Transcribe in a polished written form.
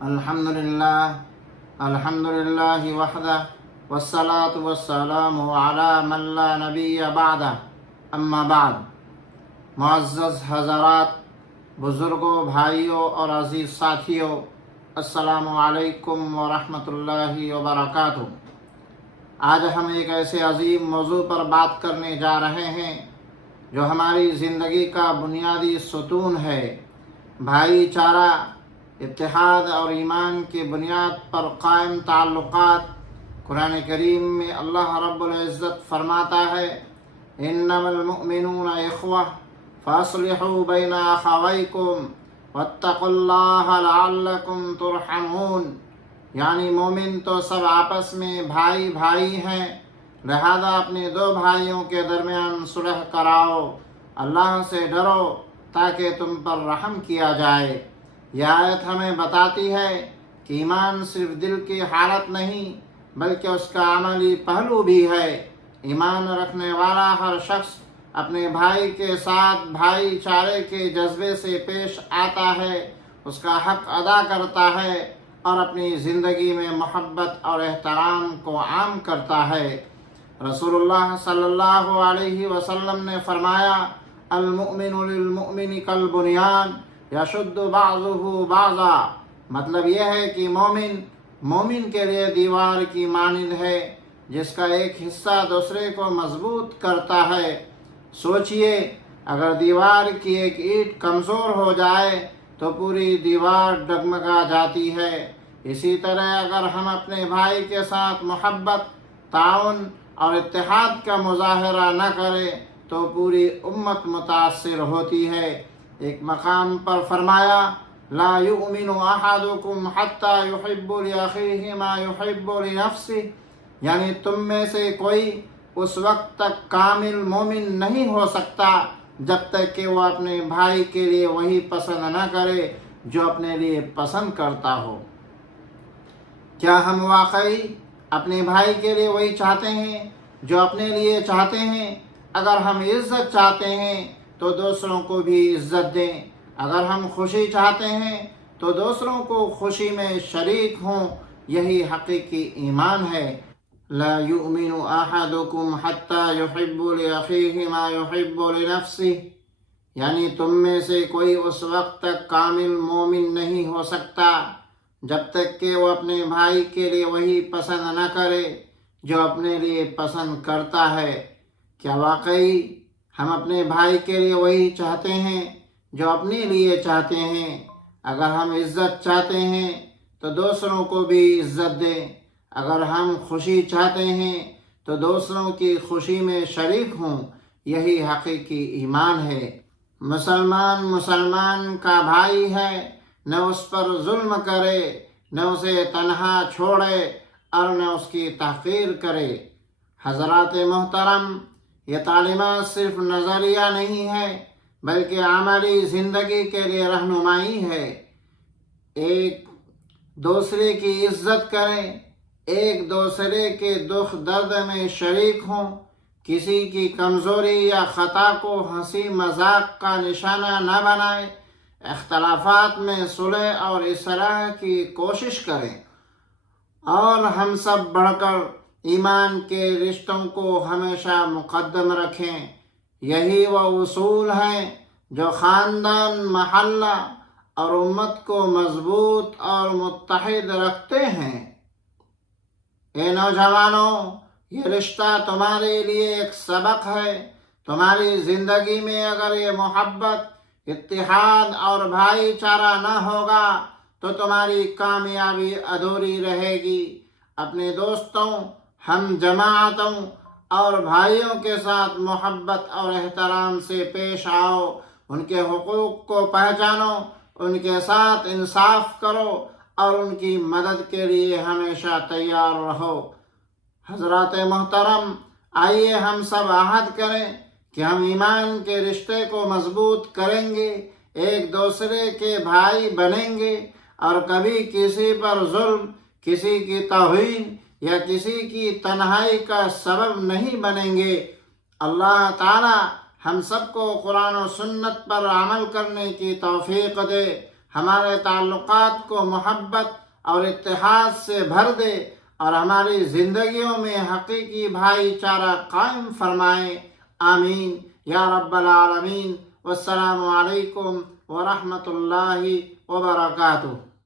الحمد للہ وحدہ والصلاة والسلام علی من لا نبی بعدہ اما بعد۔ معزز حضرات، بزرگوں، بھائیوں اور عزیز ساتھیوں، السلام علیکم ورحمۃ اللہ وبرکاتہ۔ آج ہم ایک ایسے عظیم موضوع پر بات کرنے جا رہے ہیں جو ہماری زندگی کا بنیادی ستون ہے۔ بھائی چارہ، اتحاد اور ایمان کی بنیاد پر قائم تعلقات۔ قرآن کریم میں اللہ رب العزت فرماتا ہے، انما المؤمنون اخوہ فاصلحوا بین اخویکم واتقوا اللہ لعلکم ترحمون۔ یعنی مومن تو سب آپس میں بھائی بھائی ہیں، لہذا اپنے دو بھائیوں کے درمیان صلح کراؤ، اللہ سے ڈرو تاکہ تم پر رحم کیا جائے۔ یہ آیت ہمیں بتاتی ہے کہ ایمان صرف دل کی حالت نہیں بلکہ اس کا عملی پہلو بھی ہے۔ ایمان رکھنے والا ہر شخص اپنے بھائی کے ساتھ بھائی چارے کے جذبے سے پیش آتا ہے، اس کا حق ادا کرتا ہے اور اپنی زندگی میں محبت اور احترام کو عام کرتا ہے۔ رسول اللہ صلی اللہ علیہ وسلم نے فرمایا، المؤمن للمؤمن کالبنیان یشد بعضہ بعضا۔ مطلب یہ ہے کہ مومن کے لیے دیوار کی مانند ہے جس کا ایک حصہ دوسرے کو مضبوط کرتا ہے۔ سوچئے، اگر دیوار کی ایک اینٹ کمزور ہو جائے تو پوری دیوار ڈگمگا جاتی ہے۔ اسی طرح اگر ہم اپنے بھائی کے ساتھ محبت، تعاون اور اتحاد کا مظاہرہ نہ کریں تو پوری امت متاثر ہوتی ہے۔ ایک مقام پر فرمایا، لا یؤمن احدکم حتی یحب لاخیہ ما یحب لنفسہ۔ یعنی تم میں سے کوئی اس وقت تک کامل مومن نہیں ہو سکتا جب تک کہ وہ اپنے بھائی کے لیے وہی پسند نہ کرے جو اپنے لیے پسند کرتا ہو۔ کیا ہم واقعی اپنے بھائی کے لیے وہی چاہتے ہیں جو اپنے لیے چاہتے ہیں؟ اگر ہم عزت چاہتے ہیں تو دوسروں کو بھی عزت دیں، اگر ہم خوشی چاہتے ہیں تو دوسروں کو خوشی میں شریک ہوں، یہی حقیقی ایمان ہے۔ لا یؤمن احدکم حتی یحب لاخیہ ما یحب لنفسہ۔ یعنی تم میں سے کوئی اس وقت تک کامل مومن نہیں ہو سکتا جب تک کہ وہ اپنے بھائی کے لیے وہی پسند نہ کرے جو اپنے لیے پسند کرتا ہے۔ کیا واقعی ہم اپنے بھائی کے لیے وہی چاہتے ہیں جو اپنے لیے چاہتے ہیں؟ اگر ہم عزت چاہتے ہیں تو دوسروں کو بھی عزت دیں، اگر ہم خوشی چاہتے ہیں تو دوسروں کی خوشی میں شریک ہوں، یہی حقیقی ایمان ہے۔ مسلمان کا بھائی ہے، نہ اس پر ظلم کرے، نہ اسے تنہا چھوڑے اور نہ اس کی تحقیر کرے۔ حضرات محترم، یہ تعلیمات صرف نظریہ نہیں ہے بلکہ عملی زندگی کے لیے رہنمائی ہے۔ ایک دوسرے کی عزت کریں، ایک دوسرے کے دکھ درد میں شریک ہوں، کسی کی کمزوری یا خطا کو ہنسی مذاق کا نشانہ نہ بنائیں، اختلافات میں صلح اور اصلاح کی کوشش کریں، اور ہم سب بڑھ کر ایمان کے رشتوں کو ہمیشہ مقدم رکھیں۔ یہی وہ اصول ہیں جو خاندان، محلہ اور امت کو مضبوط اور متحد رکھتے ہیں۔ اے نوجوانوں، یہ رشتہ تمہارے لیے ایک سبق ہے۔ تمہاری زندگی میں اگر یہ محبت، اتحاد اور بھائی چارہ نہ ہوگا تو تمہاری کامیابی ادھوری رہے گی۔ اپنے دوستوں، ہم جماعتوں اور بھائیوں کے ساتھ محبت اور احترام سے پیش آؤ، ان کے حقوق کو پہچانو، ان کے ساتھ انصاف کرو اور ان کی مدد کے لیے ہمیشہ تیار رہو۔ حضرات محترم، آئیے ہم سب عہد کریں کہ ہم ایمان کے رشتے کو مضبوط کریں گے، ایک دوسرے کے بھائی بنیں گے اور کبھی کسی پر ظلم، کسی کی توہین یا کسی کی تنہائی کا سبب نہیں بنیں گے۔ اللہ تعالی ہم سب کو قرآن و سنت پر عمل کرنے کی توفیق دے۔ ہمارے تعلقات کو محبت اور اتحاد سے بھر دے اور ہماری زندگیوں میں حقیقی بھائی چارہ قائم فرمائے. آمین یا رب العالمین. والسلام علیکم ورحمۃ اللہ وبرکاتہ.